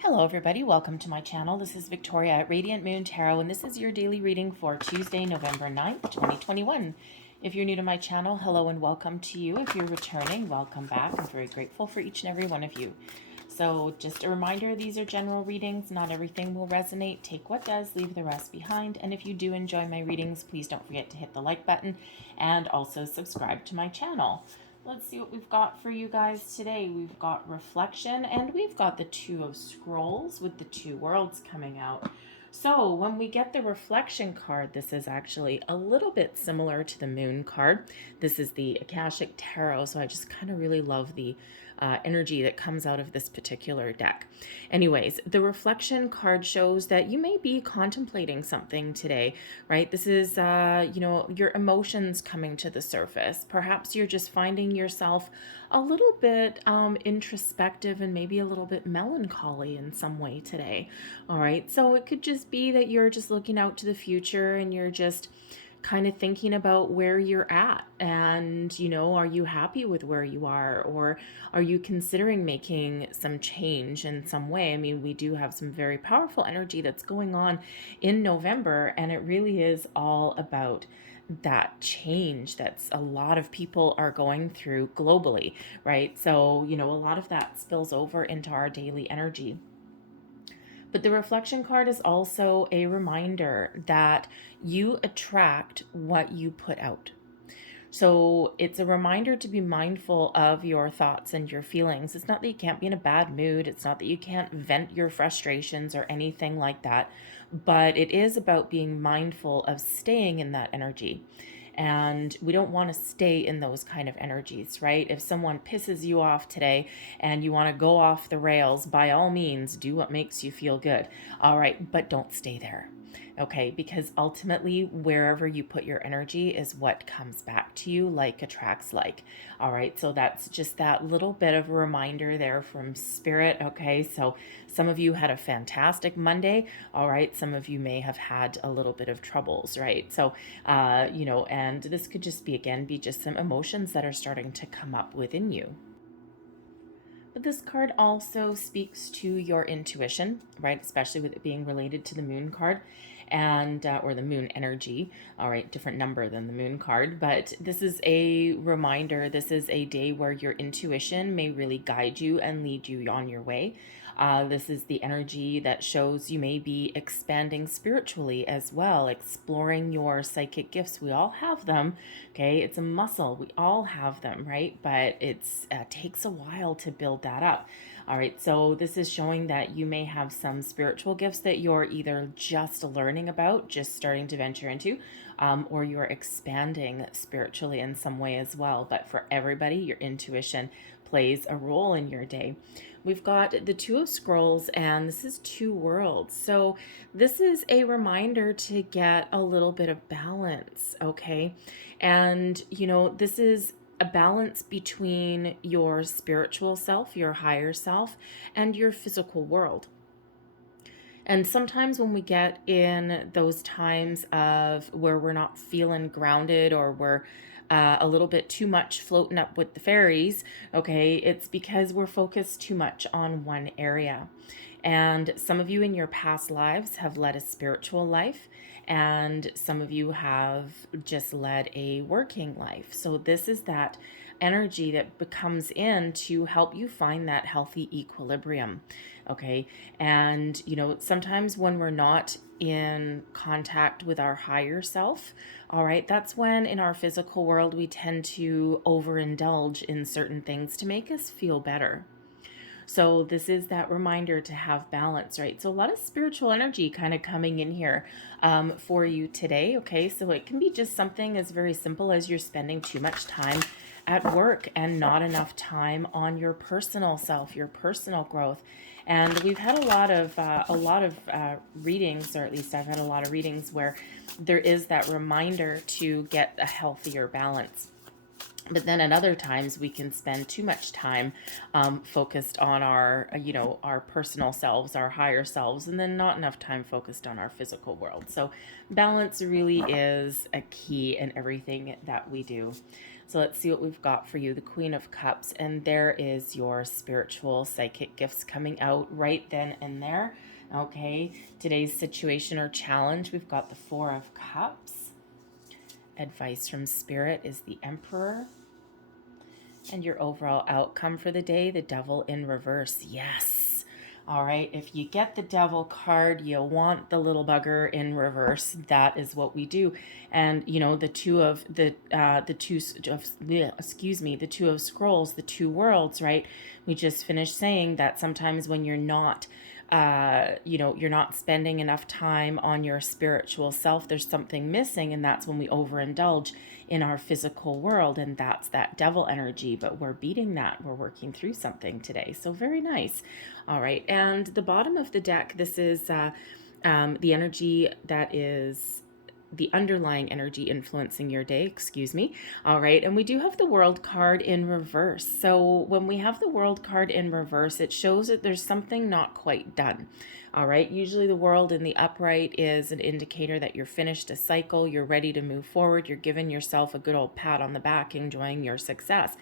Hello everybody, welcome to my channel. This is Victoria at Radiant Moon Tarot, and this is your daily reading for Tuesday, November 9th, 2021. If you're new to my channel, hello and welcome to you. If you're returning, welcome back. I'm very grateful for each and every one of you. So just a reminder, these are general readings. Not everything will resonate. Take what does, leave the rest behind. And if you do enjoy my readings, please don't forget to hit the like button and also subscribe to my channel. Let's see what we've got for you guys today. We've got reflection and we've got the Two of Scrolls with the two worlds coming out. So when we get the reflection card, this is actually a little bit similar to the moon card. This is the Akashic Tarot, so I just kind of really love the energy that comes out of this particular deck. Anyways, the reflection card shows that you may be contemplating something today, right? This is, your emotions coming to the surface. Perhaps you're just finding yourself a little bit introspective and maybe a little bit melancholy in some way today. All right, so it could just be that you're just looking out to the future and you're just kind of thinking about where you're at and, are you happy with where you are, or are you considering making some change in some way? I mean, we do have some very powerful energy that's going on in November, and it really is all about that change that's a lot of people are going through globally, right? So, a lot of that spills over into our daily energy. But the reflection card is also a reminder that you attract what you put out. So it's a reminder to be mindful of your thoughts and your feelings. It's not that you can't be in a bad mood. It's not that you can't vent your frustrations or anything like that. But it is about being mindful of staying in that energy. And we don't want to stay in those kind of energies, right? If someone pisses you off today and you want to go off the rails, by all means, do what makes you feel good. All right, but don't stay there. Okay, because ultimately, wherever you put your energy is what comes back to you, like attracts like. All right, so that's just that little bit of a reminder there from Spirit. Okay, so some of you had a fantastic Monday. All right, some of you may have had a little bit of troubles, right? So, and this could just be, again, be just some emotions that are starting to come up within you. But this card also speaks to your intuition, right? Especially with it being related to the moon card and or the moon energy. All right, different number than the moon card, but this is a reminder. This is a day where your intuition may really guide you and lead you on your way. This is the energy that shows you may be expanding spiritually as well, exploring your psychic gifts. We all have them, okay? It's a muscle. We all have them, right? But it's takes a while to build that up. All right, so this is showing that you may have some spiritual gifts that you're either just learning about, just starting to venture into, or you're expanding spiritually in some way as well. But for everybody, your intuition plays a role in your day. We've got the Two of Scrolls, and this is two worlds. So this is a reminder to get a little bit of balance, okay? And, this is a balance between your spiritual self, your higher self, and your physical world. And sometimes when we get in those times of where we're not feeling grounded, or we're a little bit too much floating up with the fairies, okay, it's because we're focused too much on one area. And some of you in your past lives have led a spiritual life, and some of you have just led a working life. So this is that energy that comes in to help you find that healthy equilibrium. Okay. And, sometimes when we're not in contact with our higher self, all right, that's when in our physical world we tend to overindulge in certain things to make us feel better. So this is that reminder to have balance, right? So a lot of spiritual energy kind of coming in here for you today, okay? So it can be just something as very simple as you're spending too much time at work and not enough time on your personal self, your personal growth. And we've had a lot of readings, or at least I've had a lot of readings where there is that reminder to get a healthier balance. But then at other times we can spend too much time focused on our, our personal selves, our higher selves, and then not enough time focused on our physical world. So balance really is a key in everything that we do. So let's see what we've got for you. The Queen of Cups, and there is your spiritual psychic gifts coming out right then and there. Okay, today's situation or challenge, we've got the Four of Cups. Advice from Spirit is the Emperor. And your overall outcome for the day, the Devil in reverse. Yes. All right. If you get the Devil card, you want the little bugger in reverse. That is what we do. And you know, the two of scrolls, the two worlds, right? We just finished saying that sometimes when you're not you're not spending enough time on your spiritual self, there's something missing, and that's when we overindulge in our physical world, and that's that devil energy. But we're beating that. We're working through something today. So very nice. All right. And the bottom of the deck, this is the energy that is the underlying energy influencing your day, excuse me. All right. And we do have the World card in reverse. So when we have the World card in reverse, it shows that there's something not quite done. All right. Usually the World in the upright is an indicator that you're finished a cycle, you're ready to move forward, you're giving yourself a good old pat on the back, enjoying your success.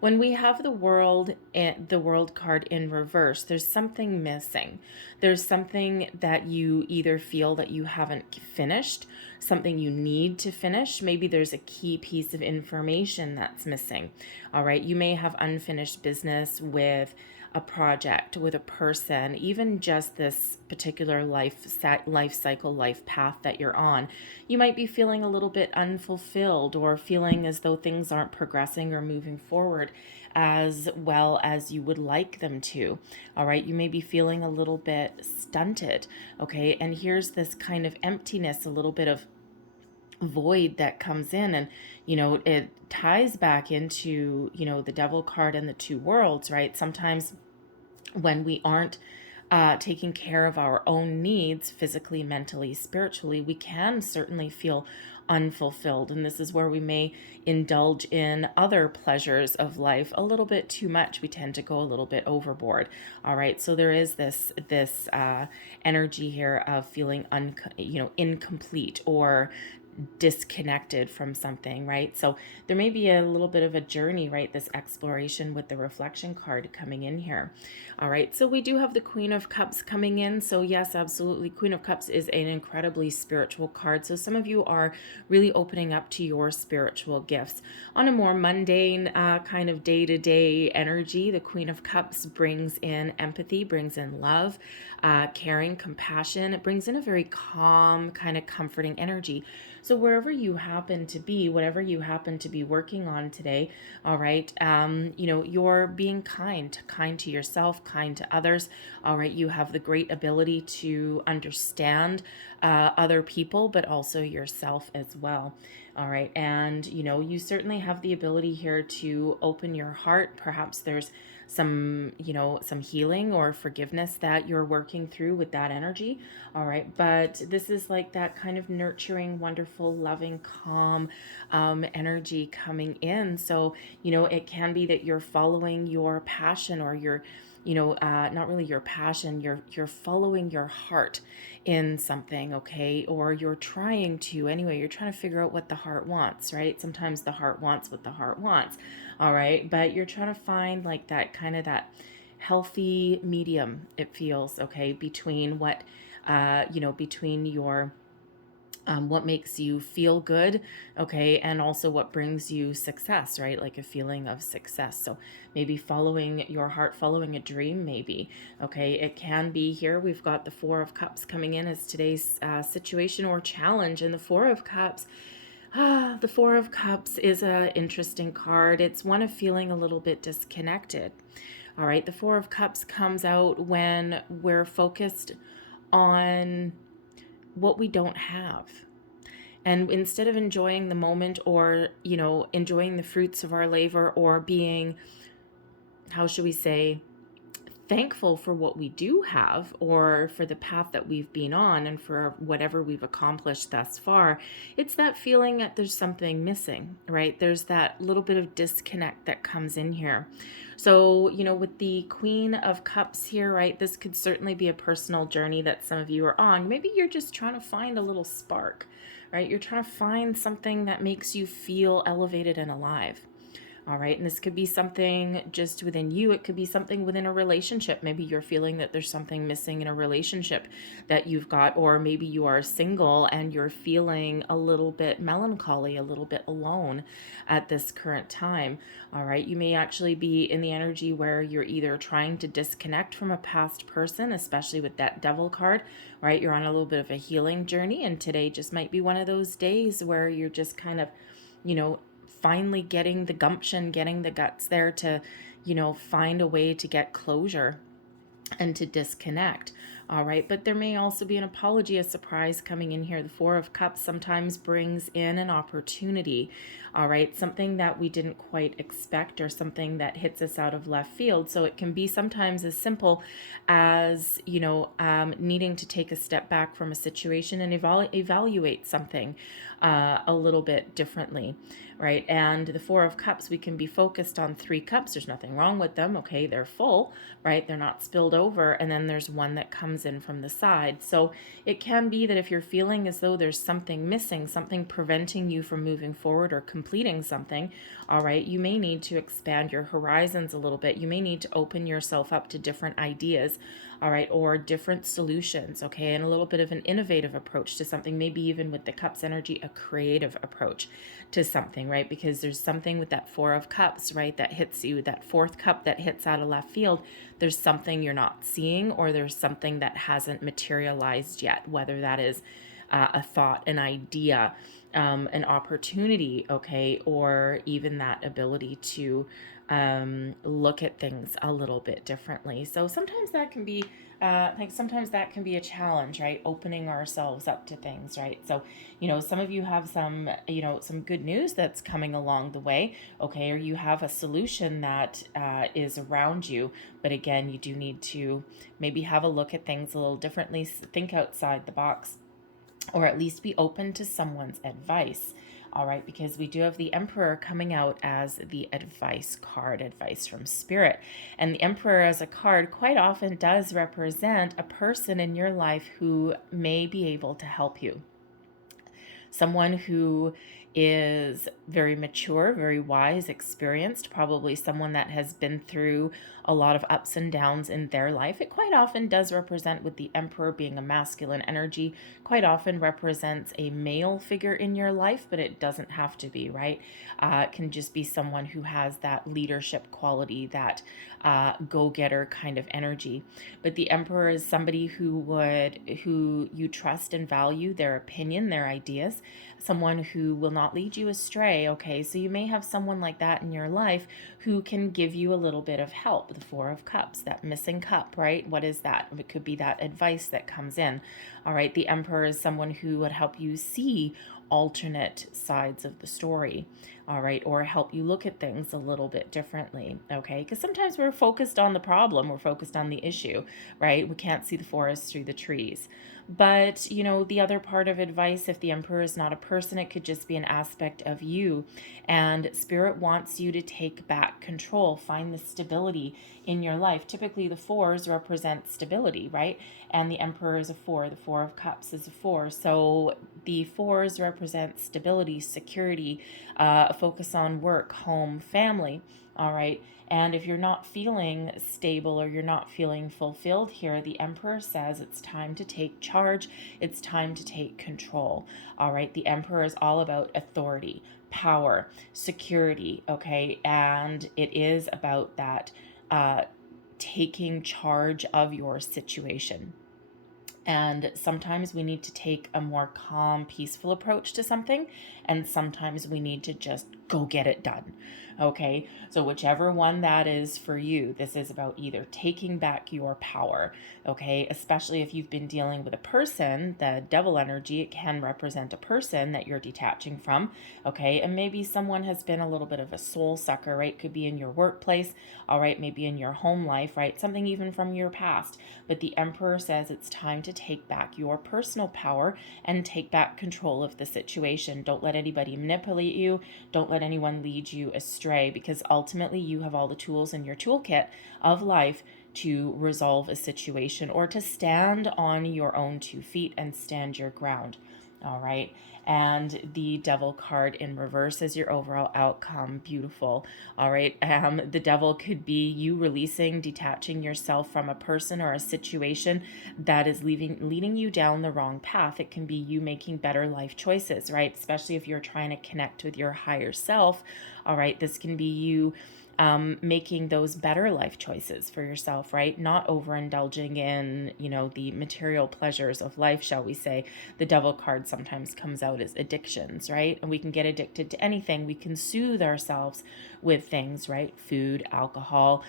When we have the World card in reverse, there's something missing. There's something that you either feel that you haven't finished, something you need to finish. Maybe there's a key piece of information that's missing. All right, you may have unfinished business with a project, with a person, even just this particular life cycle, life path that you're on. You might be feeling a little bit unfulfilled, or feeling as though things aren't progressing or moving forward as well as you would like them to. All right, you may be feeling a little bit stunted. Okay, and here's this kind of emptiness, a little bit of void that comes in, and it ties back into the Devil card and the two worlds, right? Sometimes when we aren't taking care of our own needs physically, mentally, spiritually, we can certainly feel unfulfilled. And this is where we may indulge in other pleasures of life a little bit too much. We tend to go a little bit overboard. All right. So there is this energy here of feeling incomplete or disconnected from something, right? So there may be a little bit of a journey, right? This exploration with the reflection card coming in here. All right, so we do have the Queen of Cups coming in. So yes, absolutely, Queen of Cups is an incredibly spiritual card. So some of you are really opening up to your spiritual gifts. On a more mundane kind of day-to-day energy, the Queen of Cups brings in empathy, brings in love, caring, compassion. It brings in a very calm, kind of comforting energy. So wherever you happen to be, whatever you happen to be working on today, all right, you're being kind to yourself, kind to others. All right, you have the great ability to understand other people, but also yourself as well. All right, and you certainly have the ability here to open your heart. Perhaps there's some healing or forgiveness that you're working through with that energy. All right, but this is like that kind of nurturing, wonderful, loving, calm energy coming in. So it can be that you're following your passion, or you're not really your passion, you're following your heart in something, okay? Or you're trying to figure out what the heart wants, right? Sometimes the heart wants what the heart wants, all right? But you're trying to find like that kind of that healthy medium, it feels, okay, between between your what makes you feel good, okay, and also what brings you success, right? Like a feeling of success. So maybe following your heart, following a dream, maybe, okay. It can be here. We've got the Four of Cups coming in as today's situation or challenge, and the Four of Cups. The Four of Cups is an interesting card. It's one of feeling a little bit disconnected. All right, the Four of Cups comes out when we're focused on what we don't have. And instead of enjoying the moment, or, enjoying the fruits of our labor, or being, how should we say, thankful for what we do have, or for the path that we've been on, and for whatever we've accomplished thus far. It's that feeling that there's something missing, right? There's that little bit of disconnect that comes in here. So, with the Queen of Cups here, right, this could certainly be a personal journey that some of you are on. Maybe you're just trying to find a little spark, right? You're trying to find something that makes you feel elevated and alive. All right. And this could be something just within you. It could be something within a relationship. Maybe you're feeling that there's something missing in a relationship that you've got, or maybe you are single and you're feeling a little bit melancholy, a little bit alone at this current time. All right. You may actually be in the energy where you're either trying to disconnect from a past person, especially with that Devil card, right? You're on a little bit of a healing journey. And today just might be one of those days where you're just kind of, finally getting the gumption, getting the guts there to, find a way to get closure and to disconnect. All right. But there may also be an apology, a surprise coming in here. The Four of Cups sometimes brings in an opportunity. All right. Something that we didn't quite expect, or something that hits us out of left field. So it can be sometimes as simple as, needing to take a step back from a situation and evaluate something a little bit differently. Right. And the Four of Cups, we can be focused on 3 cups. There's nothing wrong with them. Okay. They're full, right? They're not spilled over. And then there's one that comes in from the side. So it can be that if you're feeling as though there's something missing, something preventing you from moving forward or completing something, all right, you may need to expand your horizons a little bit. You may need to open yourself up to different ideas, all right, or different solutions, okay, and a little bit of an innovative approach to something, maybe even with the Cups energy, a creative approach to something, right? Because there's something with that Four of Cups, right, that hits you, that 4th cup that hits out of left field. There's something you're not seeing, or there's something that hasn't materialized yet, whether that is a thought, an idea, an opportunity, okay, or even that ability to look at things a little bit differently. So sometimes that can be sometimes that can be a challenge, right? Opening ourselves up to things, right? So, some of you have some, some good news that's coming along the way, okay, or you have a solution that is around you. But again, you do need to maybe have a look at things a little differently, think outside the box, or at least be open to someone's advice. All right, because we do have the Emperor coming out as the advice card, advice from Spirit. And the Emperor as a card quite often does represent a person in your life who may be able to help you. Someone who is very mature, very wise, experienced, probably someone that has been through a lot of ups and downs in their life. It quite often does represent, with the Emperor being a masculine energy, quite often represents a male figure in your life, but it doesn't have to be, right? It can just be someone who has that leadership quality, that go-getter kind of energy. But the Emperor is somebody who you trust and value their opinion, their ideas, someone who will not lead you astray, okay? So you may have someone like that in your life who can give you a little bit of help. The Four of Cups, that missing cup, right? What is that? It could be that advice that comes in. All right, the Emperor is someone who would help you see alternate sides of the story, all right, or help you look at things a little bit differently, okay? Because sometimes we're focused on the problem, we're focused on the issue, right? We can't see the forest through the trees. But, the other part of advice, if the Emperor is not a person, it could just be an aspect of you. And Spirit wants you to take back control, find the stability in your life. Typically, the 4s represent stability, right? And the Emperor is a 4. The Four of Cups is a 4. So the 4s represent stability, security, a focus on work, home, family, all right? And if you're not feeling stable, or you're not feeling fulfilled here, the Emperor says it's time to take charge. It's time to take control. All right. The Emperor is all about authority, power, security. Okay. And it is about that taking charge of your situation. And sometimes we need to take a more calm, peaceful approach to something. And sometimes we need to just go get it done. Okay, so whichever one that is for you, this is about either taking back your power, okay, especially if you've been dealing with a person. The devil energy, it can represent a person that you're detaching from, okay, and maybe someone has been a little bit of a soul sucker, right? Could be in your workplace, all right, maybe in your home life, right? Something even from your past. But the Emperor says it's time to take back your personal power and take back control of the situation. Don't let anybody manipulate you. Don't let anyone lead you astray, because ultimately you have all the tools in your toolkit of life to resolve a situation or to stand on your own 2 feet and stand your ground. All right. And the devil card in reverse is your overall outcome. Beautiful. All right. The devil could be you releasing, detaching yourself from a person or a situation that is leading you down the wrong path. It can be you making better life choices, right? Especially if you're trying to connect with your higher self. All right. This can be you making those better life choices for yourself, right? Not overindulging in, the material pleasures of life, shall we say. The devil card sometimes comes out as addictions, right? And we can get addicted to anything. We can soothe ourselves with things, right? Food, alcohol,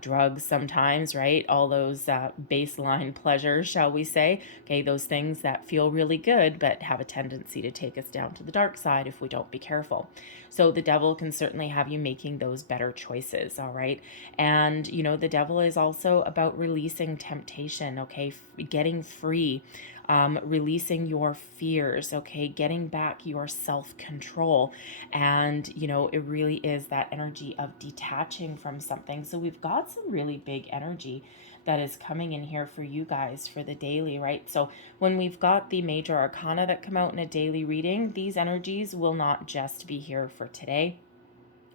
drugs sometimes, right? All those baseline pleasures, shall we say. Okay, those things that feel really good, but have a tendency to take us down to the dark side if we don't be careful. So the devil can certainly have you making those better choices, all right? And, the devil is also about releasing temptation, okay? Getting free, releasing your fears, okay? Getting back your self-control. And, it really is that energy of detaching from something. So we've got some really big energy that is coming in here for you guys for the daily, right? So when we've got the major arcana that come out in a daily reading, these energies will not just be here for today.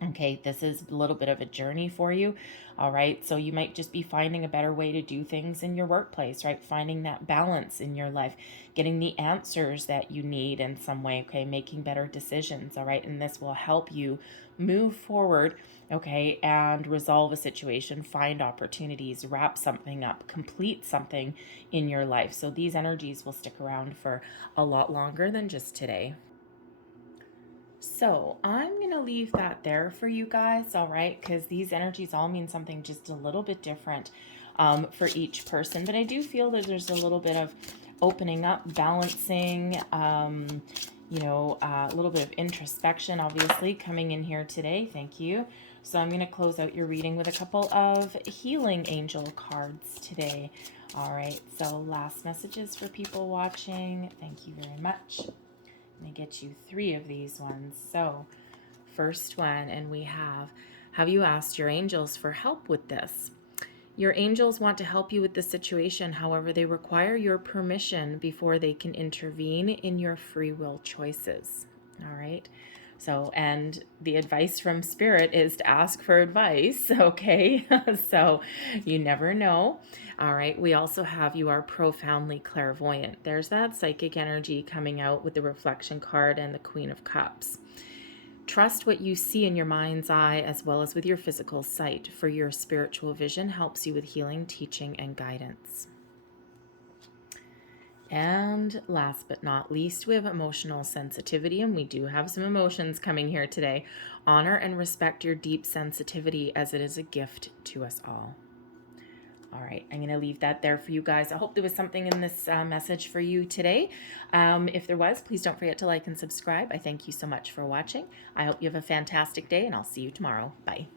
Okay, this is a little bit of a journey for you. All right, so you might just be finding a better way to do things in your workplace, right? Finding that balance in your life, getting the answers that you need in some way, okay? Making better decisions, all right? And this will help you move forward, okay, and resolve a situation, find opportunities, wrap something up, complete something in your life. So these energies will stick around for a lot longer than just today. So I'm going to leave that there for you guys, all right? Because these energies all mean something just a little bit different for each person. But I do feel that there's a little bit of opening up, balancing, a little bit of introspection, obviously, coming in here today. Thank you. So I'm going to close out your reading with a couple of healing angel cards today. All right, so last messages for people watching. Thank you very much. I'm going to get you 3 of these ones. So first one, and we have you asked your angels for help with this? Your angels want to help you with the situation. However, they require your permission before they can intervene in your free will choices. All right. So, and the advice from Spirit is to ask for advice, okay? So you never know. All right, we also have you are profoundly clairvoyant. There's that psychic energy coming out with the reflection card and the Queen of Cups. Trust what you see in your mind's eye as well as with your physical sight, for your spiritual vision helps you with healing, teaching, and guidance. And last but not least, we have emotional sensitivity, and we do have some emotions coming here today. Honor and respect your deep sensitivity, as it is a gift to us all. All right, I'm going to leave that there for you guys. I hope there was something in this message for you today. If there was, please don't forget to like and subscribe. I thank you so much for watching. I hope you have a fantastic day, and I'll see you tomorrow. Bye.